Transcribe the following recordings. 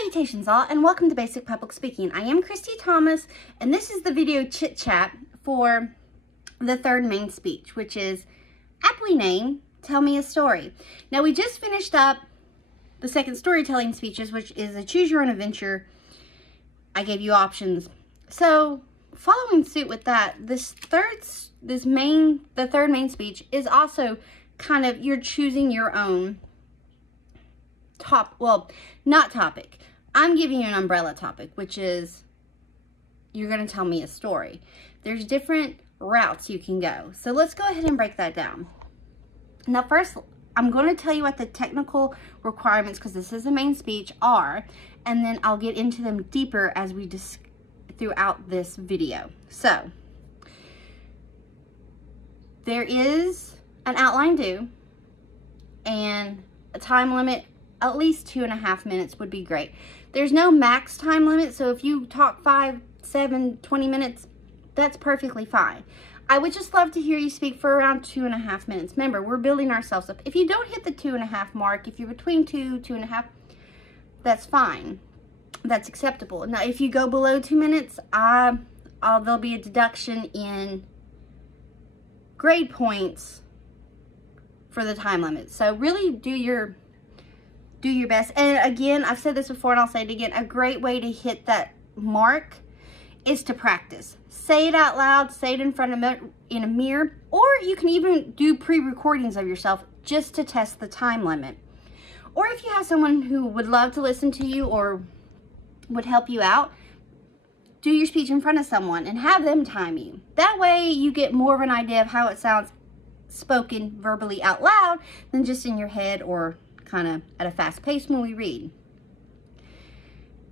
Salutations all, and welcome to Basic Public Speaking. I am Christy Thomas, and this is the video chit chat for the third main speech, which is aptly named, Tell Me a Story. Now, we just finished up the second storytelling speeches, which is a choose your own adventure. I gave you options. So, following suit with that, the third main speech is also kind of, you're choosing your own not topic. I'm giving you an umbrella topic, which is you're going to tell me a story. There's different routes you can go. So let's go ahead and break that down. Now first, I'm going to tell you what the technical requirements, because this is the main speech, are, and then I'll get into them deeper as we throughout this video. So there is an outline due and a time limit. At least 2.5 minutes would be great. There's no max time limit, so if you talk 5, 7, 20 minutes, that's perfectly fine. I would just love to hear you speak for around 2.5 minutes. Remember, we're building ourselves up. If you don't hit the 2.5 mark, if you're between 2.5, that's fine. That's acceptable. Now, if you go below 2 minutes, there'll be a deduction in grade points for the time limit. So really do your best. And again, I've said this before and I'll say it again, a great way to hit that mark is to practice. Say it out loud, say it in front of in a mirror, or you can even do pre-recordings of yourself just to test the time limit. Or if you have someone who would love to listen to you or would help you out, do your speech in front of someone and have them time you. That way you get more of an idea of how it sounds spoken verbally out loud than just in your head or kind of at a fast pace when we read.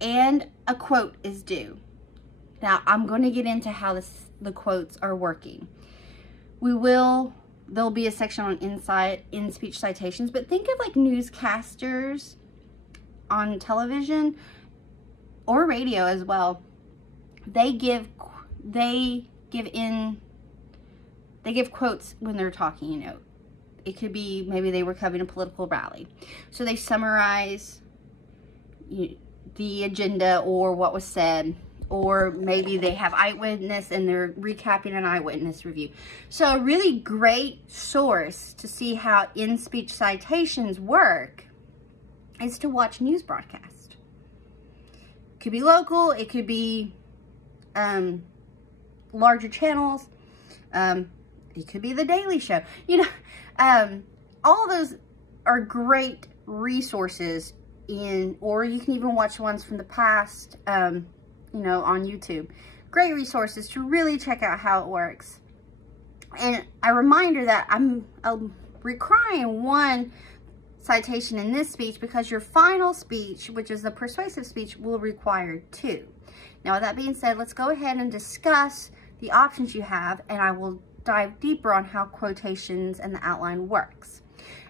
And a quote is due. Now, I'm going to get into how the quotes are working. There'll be a section on in-speech citations, but think of like newscasters on television or radio as well. They give quotes when they're talking, you know. It could be maybe they were covering a political rally. So they summarize the agenda or what was said, or maybe they have eyewitness and they're recapping an eyewitness review. So a really great source to see how in-speech citations work is to watch news broadcasts. It could be local, it could be larger channels, it could be the Daily Show, you know. All those are great resources or you can even watch ones from the past, you know, on YouTube. Great resources to really check out how it works. And a reminder that I'm requiring one citation in this speech because your final speech, which is the persuasive speech, will require 2. Now, with that being said, let's go ahead and discuss the options you have, and I will dive deeper on how quotations and the outline works.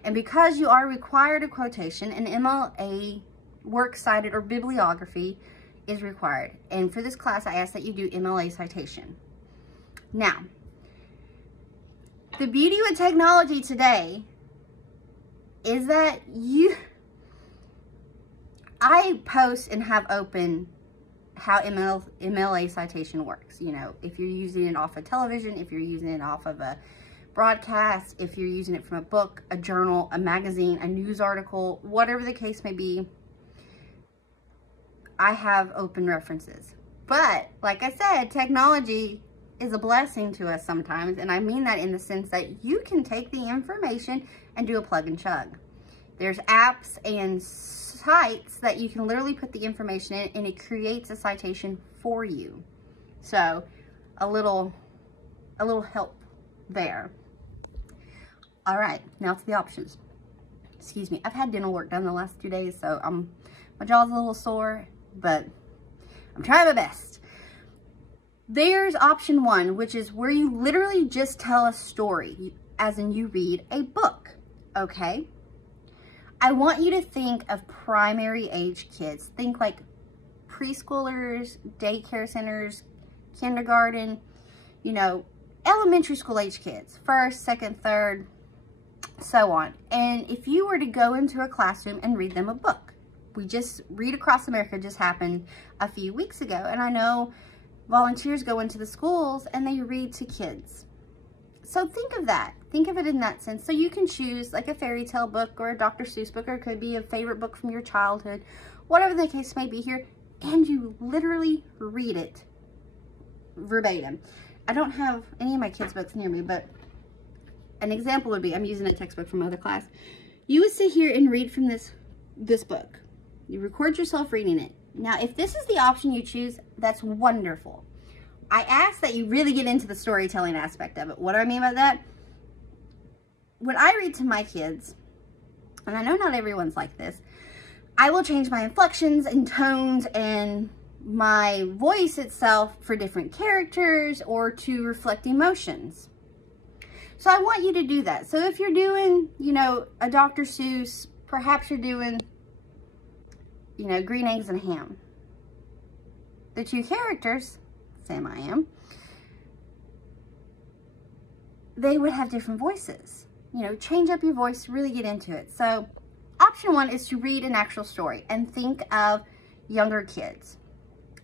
And because you are required a quotation, an MLA works cited or bibliography is required. And for this class, I ask that you do MLA citation. Now, the beauty with technology today is that I post and have open how MLA citation works. You know, if you're using it off of television, if you're using it off of a broadcast, if you're using it from a book, a journal, a magazine, a news article, whatever the case may be, I have open references. But like I said, technology is a blessing to us sometimes, and I mean that in the sense that you can take the information and do a plug and chug. There's apps and sites that you can literally put the information in and it creates a citation for you. So a little help there. All right, now to the options. Excuse me, I've had dental work done the last 2 days, so my jaw's a little sore, but I'm trying my best. There's option 1, which is where you literally just tell a story, as in you read a book, okay? I want you to think of primary age kids. Think like preschoolers, daycare centers, kindergarten, you know, elementary school age kids, 1st, 2nd, 3rd, so on. And if you were to go into a classroom and read them a book, Read Across America just happened a few weeks ago. And I know volunteers go into the schools and they read to kids. So think of that. Think of it in that sense. So you can choose like a fairy tale book or a Dr. Seuss book, or it could be a favorite book from your childhood, whatever the case may be here, and you literally read it verbatim. I don't have any of my kids' books near me, but an example would be, I'm using a textbook from other class. You would sit here and read from this book. You record yourself reading it. Now, if this is the option you choose, that's wonderful. I ask that you really get into the storytelling aspect of it. What do I mean by that? When I read to my kids, and I know not everyone's like this, I will change my inflections and tones and my voice itself for different characters or to reflect emotions. So I want you to do that. So if you're doing, you know, a Dr. Seuss, perhaps you're doing, you know, green eggs and ham. The two characters, Sam I am, they would have different voices. You know, change up your voice, really get into it. So option one is to read an actual story and think of younger kids.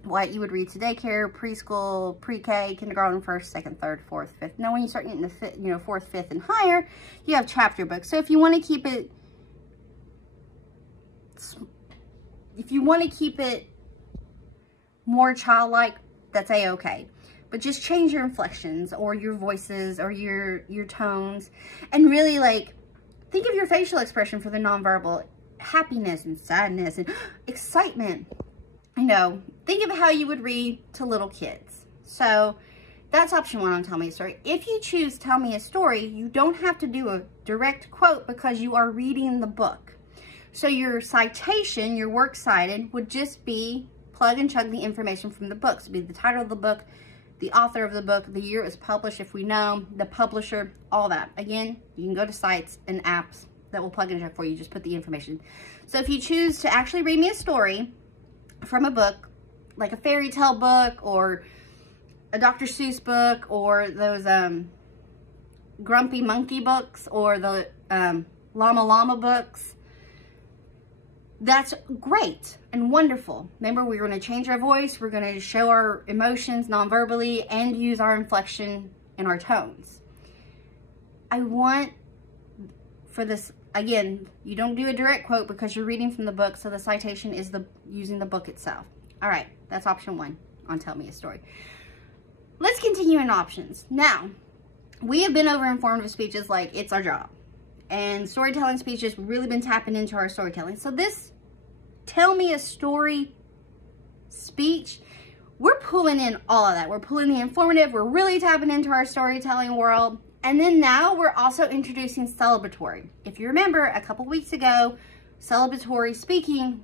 What you would read to daycare, preschool, pre-K, kindergarten, first, second, third, fourth, fifth. Now when you start getting to fifth, you know, fourth, fifth, and higher, you have chapter books. So if you want to keep it, more childlike, that's a-okay. But just change your inflections or your voices or your tones, and really like think of your facial expression for the nonverbal, happiness and sadness and excitement. You know, think of how you would read to little kids. So that's option one on Tell Me a Story. If you choose Tell Me a Story, you don't have to do a direct quote because you are reading the book. So your citation, your works cited, would just be plug and chug the information from the book. So it'd be the title of the book, the author of the book, the year it was published if we know, the publisher, all that. Again, you can go to sites and apps that will plug and chug for you. Just put the information. So if you choose to actually read me a story from a book, like a fairy tale book or a Dr. Seuss book or those Grumpy Monkey books or the Llama Llama books, that's great and wonderful. Remember, we're going to change our voice, we're going to show our emotions non-verbally and use our inflection and our tones. I want for this, again, you don't do a direct quote because you're reading from the book, so the citation is using the book itself. All right, that's option one on Tell Me a Story. Let's continue in options. Now, we have been over informative speeches like it's our job. And storytelling speeches, we've really been tapping into our storytelling. So this Tell Me a Story speech, we're pulling in all of that. We're pulling the informative, we're really tapping into our storytelling world. And then now we're also introducing celebratory. If you remember, a couple weeks ago, celebratory speaking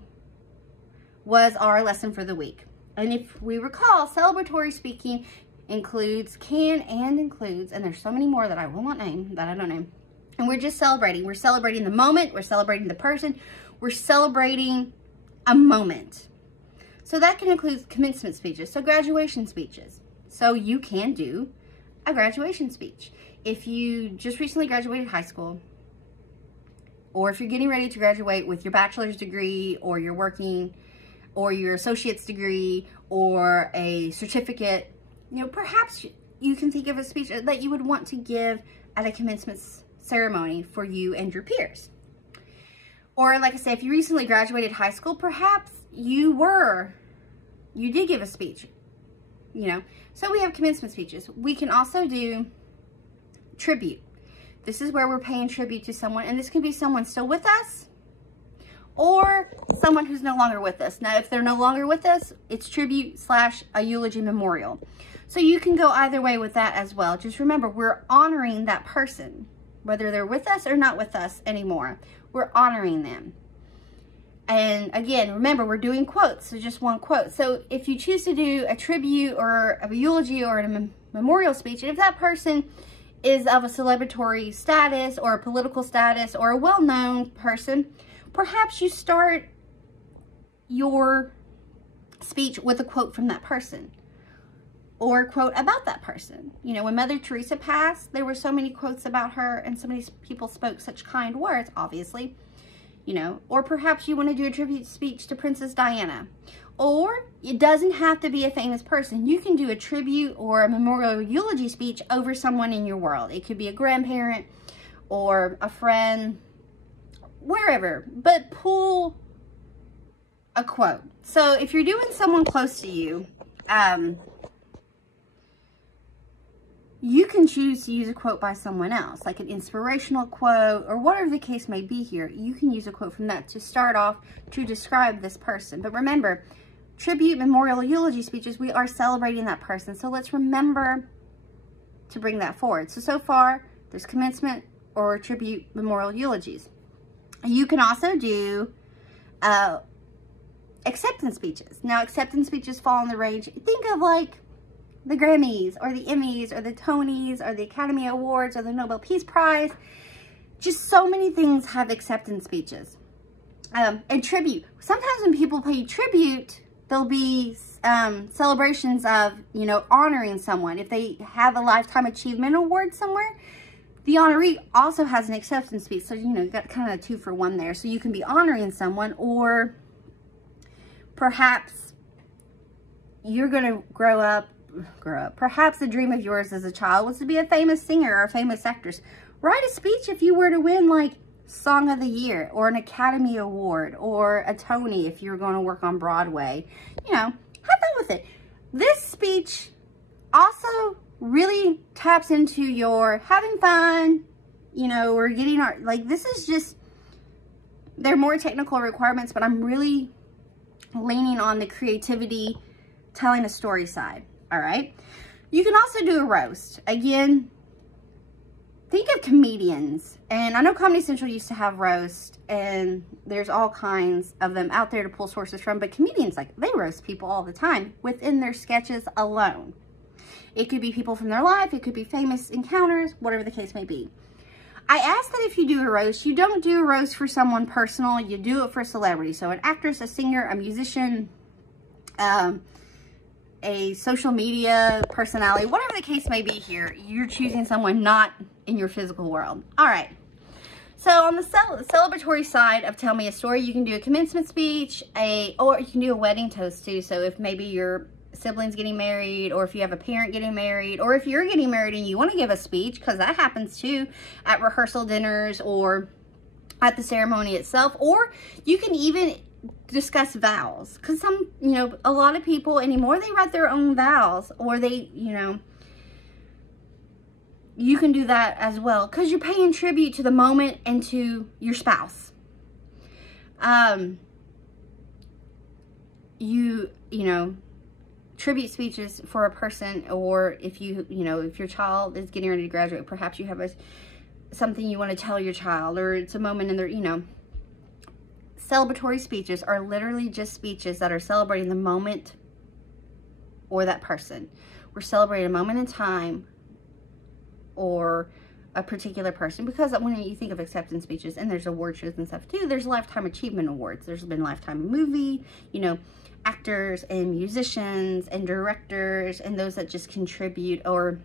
was our lesson for the week. And if we recall, celebratory speaking includes, and there's so many more that I will not name, that I don't name. And we're just celebrating. We're celebrating the moment, we're celebrating the person, we're celebrating a moment. So that can include commencement speeches, so graduation speeches. So you can do a graduation speech. If you just recently graduated high school, or if you're getting ready to graduate with your bachelor's degree, or you're working, or your associate's degree, or a certificate, you know, perhaps you can think of a speech that you would want to give at a commencement ceremony for you and your peers. Or like I said, if you recently graduated high school, perhaps you did give a speech, you know. So we have commencement speeches. We can also do tribute. This is where we're paying tribute to someone, and this can be someone still with us or someone who's no longer with us. Now, if they're no longer with us, it's tribute / a eulogy memorial. So you can go either way with that as well. Just remember, we're honoring that person, whether they're with us or not with us anymore. We're honoring them. And again, remember, we're doing quotes, so just one quote. So if you choose to do a tribute or a eulogy or a memorial speech, and if that person is of a celebratory status or a political status or a well-known person, perhaps you start your speech with a quote from that person or a quote about that person. You know, when Mother Teresa passed, there were so many quotes about her and so many people spoke such kind words, obviously. you know, or perhaps you want to do a tribute speech to Princess Diana. Or it doesn't have to be a famous person. You can do a tribute or a memorial eulogy speech over someone in your world. It could be a grandparent or a friend, wherever, but pull a quote. So if you're doing someone close to you, you can choose to use a quote by someone else, like an inspirational quote or whatever the case may be here. You can use a quote from that to start off to describe this person. But remember, tribute, memorial, eulogy speeches, we are celebrating that person. So let's remember to bring that forward. So far, there's commencement or tribute, memorial, eulogies. You can also do acceptance speeches. Now, acceptance speeches fall in the range. Think of like the Grammys or the Emmys or the Tonys or the Academy Awards or the Nobel Peace Prize. Just so many things have acceptance speeches. And tribute. Sometimes when people pay tribute, there'll be celebrations of, you know, honoring someone. If they have a Lifetime Achievement Award somewhere, the honoree also has an acceptance speech. So, you know, you got kind of a 2-for-1 there. So you can be honoring someone, or perhaps you're going to grow up. Perhaps a dream of yours as a child was to be a famous singer or a famous actress. Write a speech if you were to win, like, Song of the Year or an Academy Award or a Tony if you're going to work on Broadway. You know, have fun with it. This speech also really taps into your having fun, you know, or getting our, like, this is just, they're more technical requirements, but I'm really leaning on the creativity, telling a story side. All right. You can also do a roast. Again, think of comedians. And I know Comedy Central used to have roast, and there's all kinds of them out there to pull sources from. But comedians, like, they roast people all the time within their sketches alone. It could be people from their life. It could be famous encounters, whatever the case may be. I ask that if you do a roast, you don't do a roast for someone personal. You do it for a celebrity. So an actress, a singer, a musician, a social media personality, whatever the case may be here, you're choosing someone not in your physical world. All right. So on the celebratory side of Tell Me a Story, you can do a commencement speech, or you can do a wedding toast too. So if maybe your siblings getting married, or if you have a parent getting married, or if you're getting married and you want to give a speech, because that happens too at rehearsal dinners or at the ceremony itself, or you can even discuss vows, because some, you know, a lot of people anymore, they write their own vows, or they, you know, you can do that as well, because you're paying tribute to the moment and to your spouse. You know, tribute speeches for a person, or if you know, if your child is getting ready to graduate, perhaps you have something you want to tell your child, or it's a moment in their, you know. Celebratory speeches are literally just speeches that are celebrating the moment or that person. We're celebrating a moment in time or a particular person, because when you think of acceptance speeches, and there's award shows and stuff too, there's Lifetime Achievement Awards. There's been Lifetime Movie, you know, actors and musicians and directors and those that just contribute, or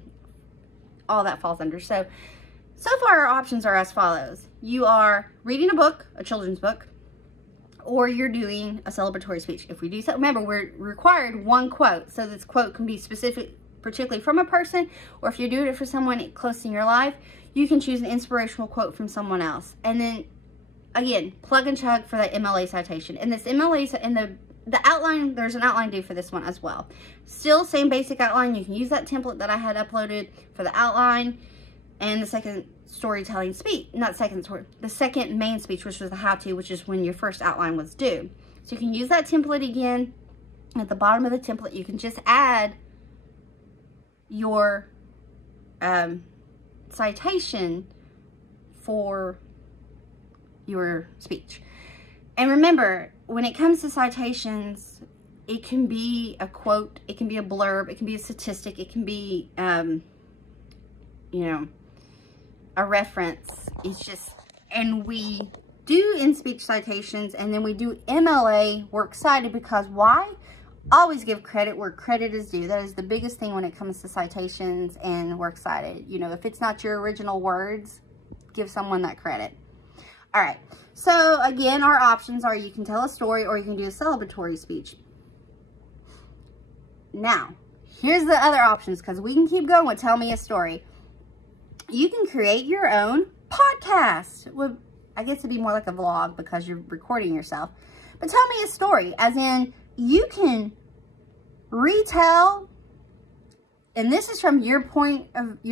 all that falls under. So far our options are as follows. You are reading a book, a children's book, or you're doing a celebratory speech. If we do so, remember, we're required one quote. So this quote can be specific, particularly from a person, or if you're doing it for someone close in your life, you can choose an inspirational quote from someone else. And then, again, plug and chug for that MLA citation. And this MLA, and the outline, there's an outline due for this one as well. Still, same basic outline. You can use that template that I had uploaded for the outline and the second storytelling speech, the second main speech, which was the how-to, which is when your first outline was due. So you can use that template again. At the bottom of the template, you can just add your citation for your speech. And remember, when it comes to citations, it can be a quote, it can be a blurb, it can be a statistic, it can be, you know, a reference. It's just, and we do in-speech citations, and then we do MLA works cited, because why? Always give credit where credit is due. That is the biggest thing when it comes to citations and works cited. You know, if it's not your original words, give someone that credit. All right, So again, our options are you can tell a story or you can do a celebratory speech. Now, here's the other options, because we can keep going with tell me a story. You can create your own podcast. Well, I guess it'd be more like a vlog because you're recording yourself. But tell me a story, as in you can retell, and this is from your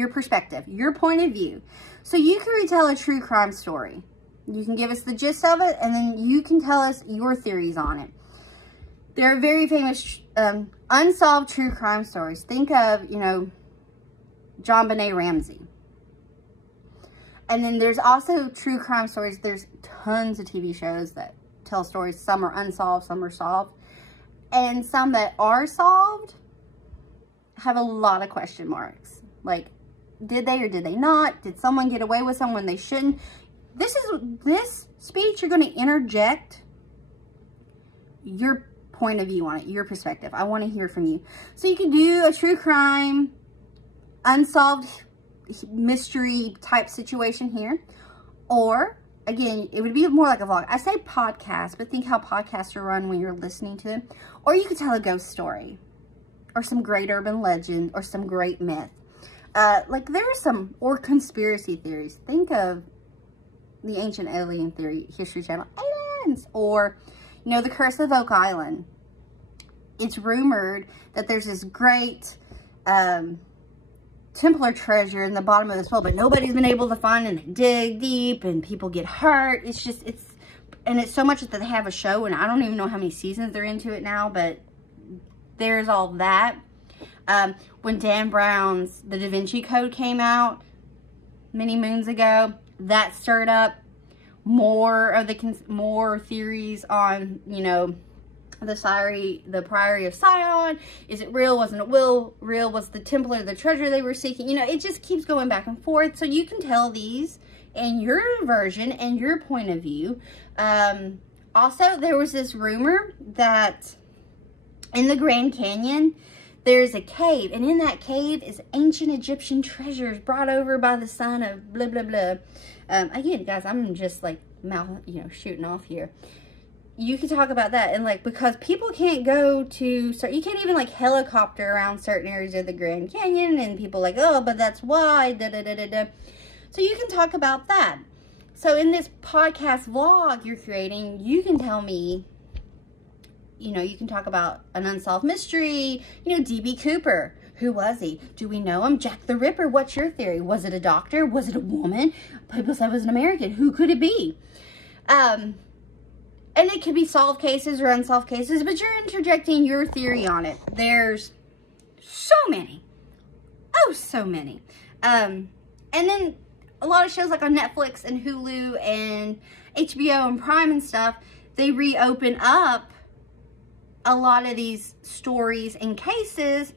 perspective, your point of view. So you can retell a true crime story. You can give us the gist of it, and then you can tell us your theories on it. There are very famous unsolved true crime stories. Think of, you know, John Benet Ramsey. And then there's also true crime stories. There's tons of TV shows that tell stories. Some are unsolved, some are solved. And some that are solved have a lot of question marks. Like, did they or did they not? Did someone get away with someone they shouldn't? This speech, you're going to interject your point of view on it, your perspective. I want to hear from you. So you can do a true crime, unsolved mystery type situation here. Or, again, it would be more like a vlog. I say podcast, but think how podcasts are run when you're listening to them. Or you could tell a ghost story, or some great urban legend, or some great myth. Like there are some, or conspiracy theories. Think of the Ancient Alien Theory, History Channel, aliens, or, you know, the Curse of Oak Island. It's rumored that there's this great Templar treasure in the bottom of this well, but nobody's been able to find it. And dig deep, and people get hurt. It's just, and it's so much that they have a show, and I don't even know how many seasons they're into it now, but there's all that. When Dan Brown's The Da Vinci Code came out many moons ago, that stirred up more theories on, you know, the Priory of Sion. Is it real? Wasn't it real? Was the Templar the treasure they were seeking? You know, it just keeps going back and forth. So you can tell these in your version and your point of view. Also, there was this rumor that in the Grand Canyon, there's a cave, and in that cave is ancient Egyptian treasures brought over by the son of blah, blah, blah. Again, guys, I'm just like shooting off here. You can talk about that, and like, because people can't go to, so you can't even like helicopter around certain areas of the Grand Canyon, and people like, oh, but that's why, da, da, da, da, da. So you can talk about that. So in this podcast vlog you're creating, you can tell me, you know, you can talk about an unsolved mystery, you know, D.B. Cooper. Who was he? Do we know him? Jack the Ripper. What's your theory? Was it a doctor? Was it a woman? People said it was an American. Who could it be? And it could be solved cases or unsolved cases, but you're interjecting your theory on it. There's so many. Oh, so many. And then a lot of shows like on Netflix and Hulu and HBO and Prime and stuff, they reopen up a lot of these stories and cases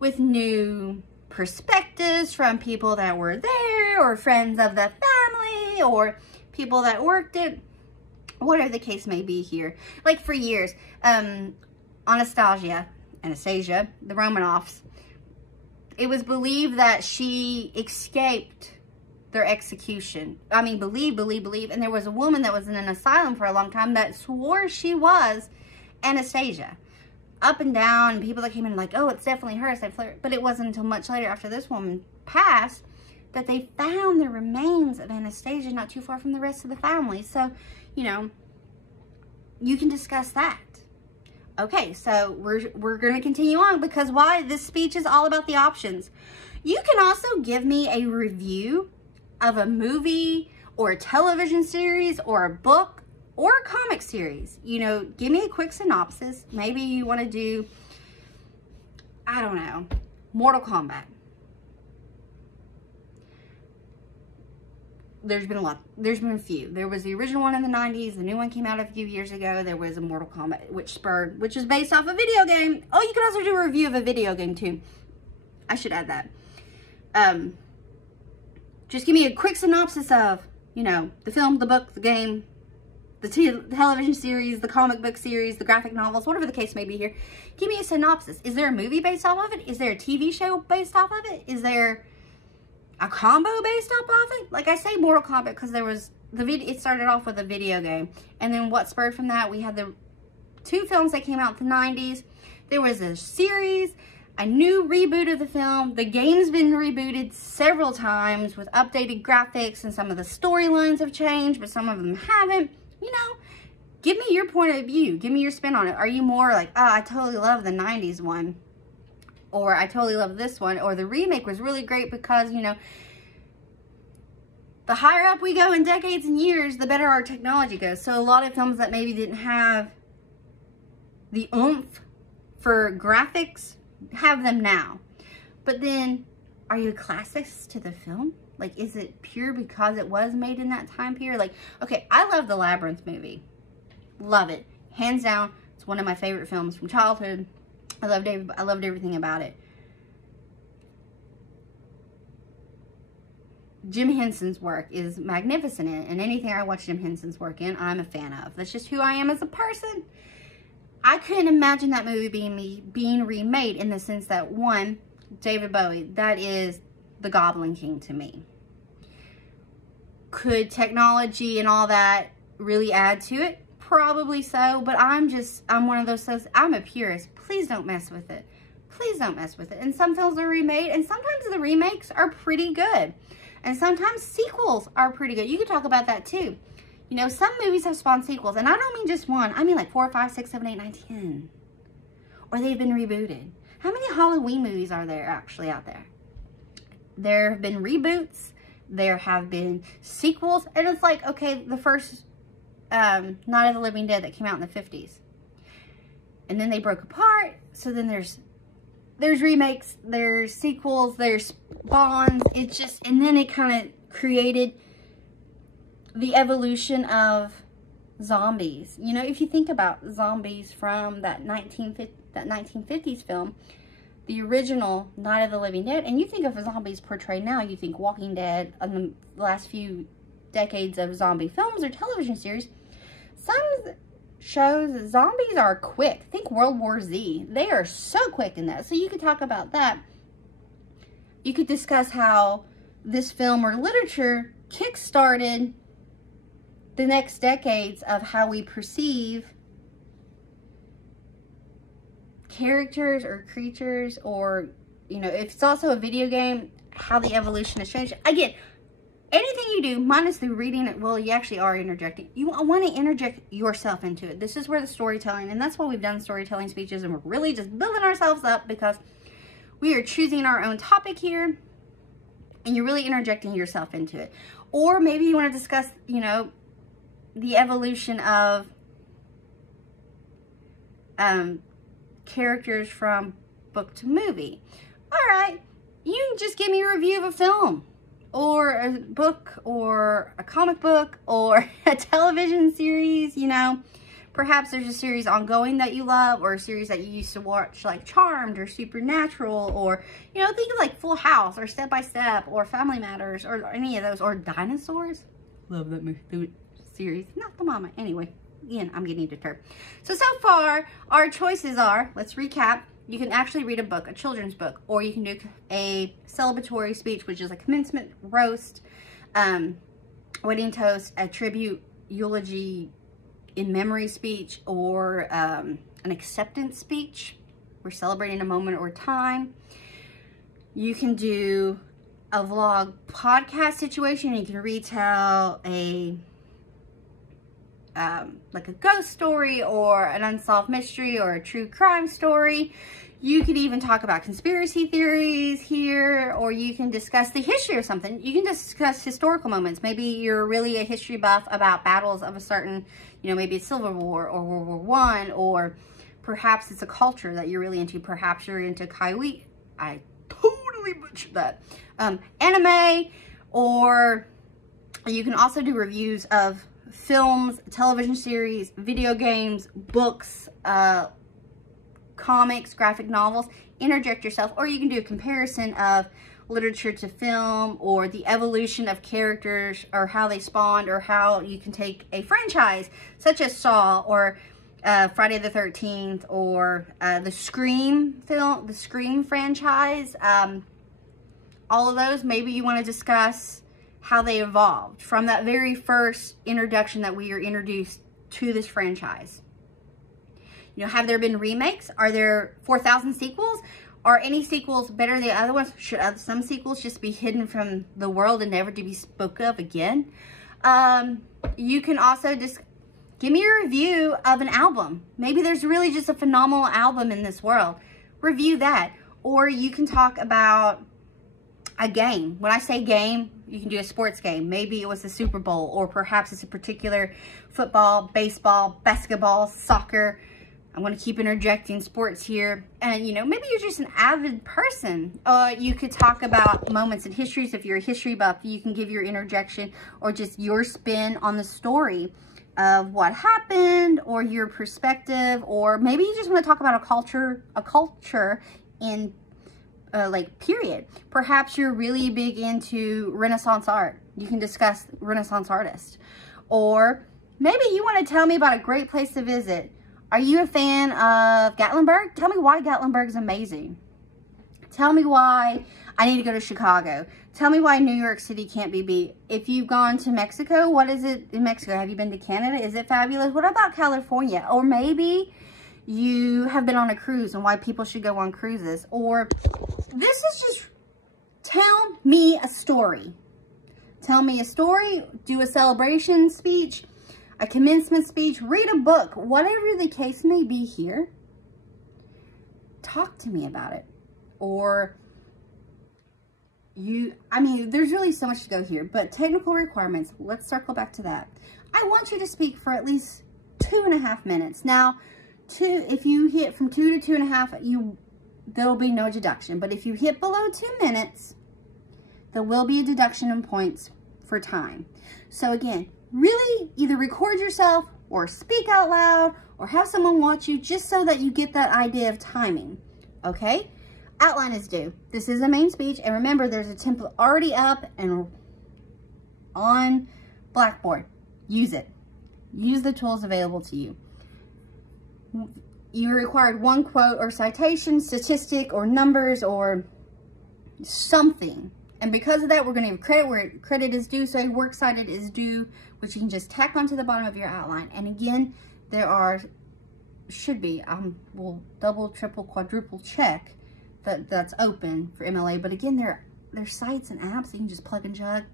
with new perspectives from people that were there, or friends of the family, or people that worked it, whatever the case may be here. Like for years, Anastasia, the Romanovs, it was believed that she escaped their execution. I mean, believe. And there was a woman that was in an asylum for a long time that swore she was Anastasia. Up and down, people that came in like, oh, it's definitely her. But it wasn't until much later, after this woman passed, that they found the remains of Anastasia not too far from the rest of the family. So, you know, you can discuss that. Okay, so we're going to continue on, because why? This speech is all about the options. You can also give me a review of a movie or a television series or a book or a comic series. You know, give me a quick synopsis. Maybe you want to do, I don't know, Mortal Kombat. There's been a lot. There's been a few. There was the original one in the 90s. The new one came out a few years ago. There was a Mortal Kombat, which is based off a video game. Oh, you can also do a review of a video game too. I should add that. Just give me a quick synopsis of, you know, the film, the book, the game, the television series, the comic book series, the graphic novels, whatever the case may be here. Give me a synopsis. Is there a movie based off of it? Is there a TV show based off of it? Is there a combo based off of it? Like I say Mortal Kombat because there was it started off with a video game. And then what spurred from that, we had the 2 films that came out in the 90s. There was a series, a new reboot of the film. The game's been rebooted several times with updated graphics, and some of the storylines have changed, but some of them haven't. You know, give me your point of view. Give me your spin on it. Are you more like, oh, I totally love the 90s one, or I totally love this one, or the remake was really great because, you know, the higher up we go in decades and years, the better our technology goes. So a lot of films that maybe didn't have the oomph for graphics have them now. But then, are you a classist to the film? Like, is it pure because it was made in that time period? Like, okay, I love the Labyrinth movie. Love it. Hands down, it's one of my favorite films from childhood. I loved everything about it. Jim Henson's work is magnificent in it, and anything I watch Jim Henson's work in, I'm a fan of. That's just who I am as a person. I couldn't imagine that movie being remade in the sense that, one, David Bowie, that is the Goblin King to me. Could technology and all that really add to it? Probably so, but I'm one of those, I'm a purist. Please don't mess with it. Please don't mess with it. And some films are remade, and sometimes the remakes are pretty good. And sometimes sequels are pretty good. You could talk about that too. You know, some movies have spawned sequels, and I don't mean just one. I mean like 4, 5, 6, 7, 8, 9, 10. Or they've been rebooted. How many Halloween movies are there actually out there? There have been reboots. There have been sequels. And it's like, okay, the first Night of the Living Dead that came out in the 50s. And then they broke apart. So then there's remakes, there's sequels, there's spawns. It's just, and then it kind of created the evolution of zombies. You know, if you think about zombies from that 1950s film, the original Night of the Living Dead, and you think of zombies portrayed now, you think Walking Dead, and the last few decades of zombie films or television series. Some shows, zombies are quick. Think World War Z. They are so quick in that. So you could talk about that. You could discuss how this film or literature kick-started the next decades of how we perceive characters or creatures, or, you know, if it's also a video game, how the evolution has changed. Again, anything you do, minus the reading it, well, you actually are interjecting. You want to interject yourself into it. This is where the storytelling, and that's why we've done storytelling speeches, and we're really just building ourselves up because we are choosing our own topic here, and you're really interjecting yourself into it. Or maybe you want to discuss, you know, the evolution of characters from book to movie. All right, you can just give me a review of a film, or a book, or a comic book, or a television series. You know, perhaps there's a series ongoing that you love, or a series that you used to watch, like Charmed or Supernatural, or, you know, think of like Full House or Step by Step or Family Matters or any of those, or Dinosaurs. Love that movie series. Not the mama. Anyway, again, I'm getting deterred. So far, our choices are, let's recap. You can actually read a book, a children's book, or you can do a celebratory speech, which is a commencement, roast, wedding toast, a tribute, eulogy, in memory speech, or an acceptance speech. We're celebrating a moment or time. You can do a vlog podcast situation. You can retell a like a ghost story, or an unsolved mystery, or a true crime story. You could even talk about conspiracy theories here, or you can discuss the history of something. You can discuss historical moments. Maybe you're really a history buff about battles of a certain, you know, maybe it's Civil War or World War I, or perhaps it's a culture that you're really into. Perhaps you're into Kaiwi. I totally butchered that. Anime, or you can also do reviews of films, television series, video games, books, comics, graphic novels. Interject yourself, or you can do a comparison of literature to film, or the evolution of characters, or how they spawned, or how you can take a franchise such as Saw, or Friday the 13th, or the Scream film, the Scream franchise. All of those. Maybe you want to discuss how they evolved from that very first introduction that we are introduced to this franchise. You know, have there been remakes? Are there 4,000 sequels? Are any sequels better than other ones? Should some sequels just be hidden from the world and never to be spoken of again? You can also just give me a review of an album. Maybe there's really just a phenomenal album in this world. Review that. Or you can talk about a game. When I say game, you can do a sports game. Maybe it was the Super Bowl, or perhaps it's a particular football, baseball, basketball, soccer. I'm going to keep interjecting sports here. And, you know, maybe you're just an avid person. You could talk about moments in history. So if you're a history buff, you can give your interjection or just your spin on the story of what happened, or your perspective, or maybe you just want to talk about a culture in like period. Perhaps you're really big into Renaissance art. You can discuss Renaissance artists. Or maybe you want to tell me about a great place to visit. Are you a fan of Gatlinburg? Tell me why Gatlinburg is amazing. Tell me why I need to go to Chicago. Tell me why New York City can't be beat. If you've gone to Mexico, what is it in Mexico? Have you been to Canada? Is it fabulous? What about California? Or maybe you have been on a cruise and why people should go on cruises. Or this is just, tell me a story. Tell me a story, do a celebration speech, a commencement speech, read a book, whatever the case may be here. Talk to me about it. Or I mean, there's really so much to go here, but technical requirements, let's circle back to that. I want you to speak for at least 2.5 minutes. Now, if you hit from 2 to 2.5, there'll be no deduction. But if you hit below 2 minutes, there will be a deduction in points for time. So again, really either record yourself or speak out loud or have someone watch you, just so that you get that idea of timing, okay? Outline is due. This is a main speech, and remember, there's a template already up and on Blackboard. Use it. Use the tools available to you. You're required one quote or citation, statistic, or numbers, or something. And because of that, we're going to give credit where credit is due. So a works cited is due, which you can just tack onto the bottom of your outline. And again, there should be, we'll double, triple, quadruple check that's open for MLA. But again, there's sites and apps that you can just plug and chug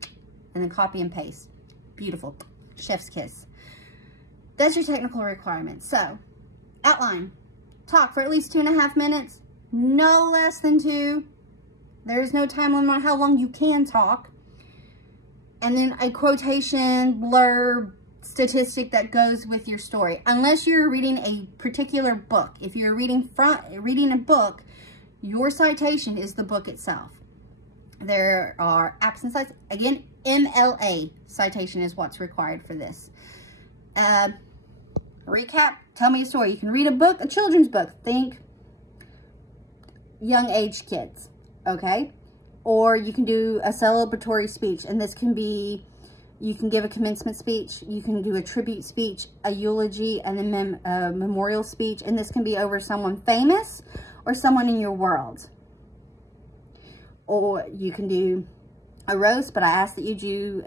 and then copy and paste. Beautiful. Chef's kiss. That's your technical requirements. So, outline. Talk for at least 2.5 minutes. No less than 2. There's no time limit on how long you can talk. And then a quotation, blurb, statistic that goes with your story. Unless you're reading a particular book. If you're reading a book, your citation is the book itself. There are absent sites. Again, MLA citation is what's required for this. Recap, tell me a story. You can read a book, a children's book. Think young age kids, okay? Or you can do a celebratory speech, and this can be, you can give a commencement speech, you can do a tribute speech, a eulogy, and then a memorial speech, and this can be over someone famous or someone in your world. Or you can do a roast, but I ask that you do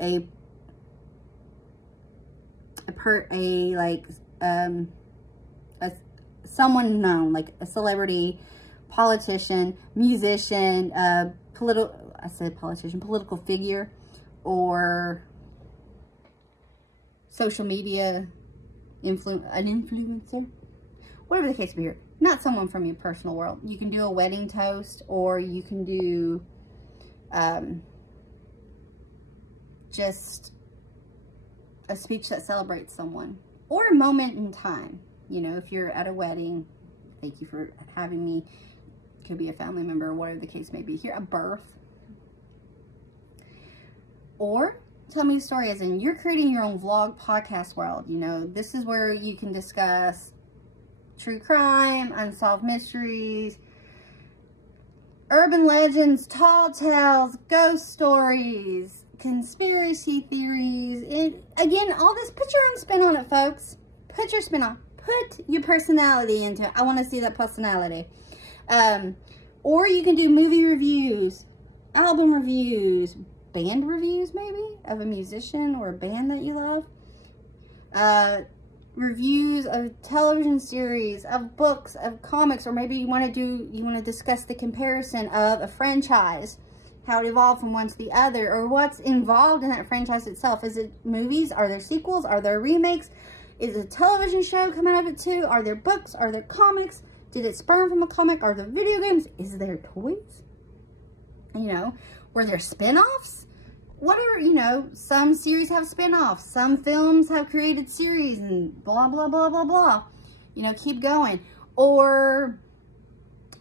someone known, like a celebrity, politician, musician, political figure, or social media an influencer, whatever the case may be here. Not someone from your personal world. You can do a wedding toast, or you can do just a speech that celebrates someone, or a moment in time. You know, if you're at a wedding, thank you for having me. Could be a family member, or whatever the case may be here. A birth. Or tell me a story, as in you're creating your own vlog podcast world. You know, this is where you can discuss true crime, unsolved mysteries, urban legends, tall tales, ghost stories, conspiracy theories. Again, all this, put your own spin on it, folks. Put your spin on. Put your personality into it. I want to see that personality. Or you can do movie reviews, album reviews, band reviews maybe of a musician or a band that you love. Reviews of television series, of books, of comics, or maybe you want to discuss the comparison of a franchise, how it evolved from one to the other, or what's involved in that franchise itself. Is it movies? Are there sequels? Are there remakes? Is a television show coming of it too? Are there books? Are there comics? Did it spurn from a comic? Are there video games? Is there toys? You know, were there spin-offs? What are, you know, some series have spin-offs. Some films have created series and blah, blah, blah, blah, blah. You know, keep going. Or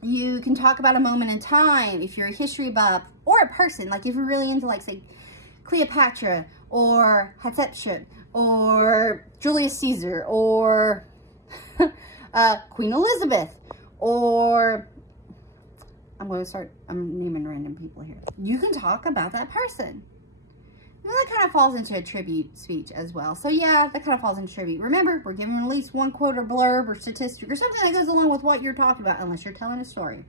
you can talk about a moment in time if you're a history buff or a person. Like if you're really into, like, say, Cleopatra or Hatshepsut or Julius Caesar or Queen Elizabeth, or I'm naming random people here. You can talk about that person. Well, that kind of falls into a tribute speech as well. So yeah, that kind of falls into tribute. Remember, we're giving at least one quote or blurb or statistic or something that goes along with what you're talking about, unless you're telling a story.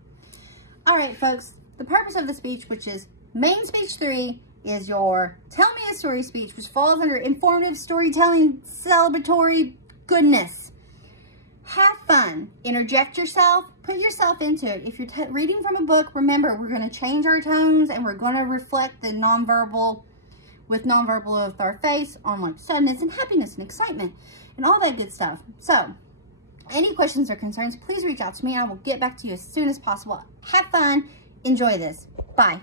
All right, folks, the purpose of the speech, which is main speech 3, is your tell me a story speech, which falls under informative storytelling, celebratory goodness. Have fun. Interject yourself. Put yourself into it. If you're reading from a book, remember, we're going to change our tones and we're going to reflect the nonverbal with our face on, like, sadness and happiness and excitement and all that good stuff. So, any questions or concerns, please reach out to me and I will get back to you as soon as possible. Have fun. Enjoy this. Bye.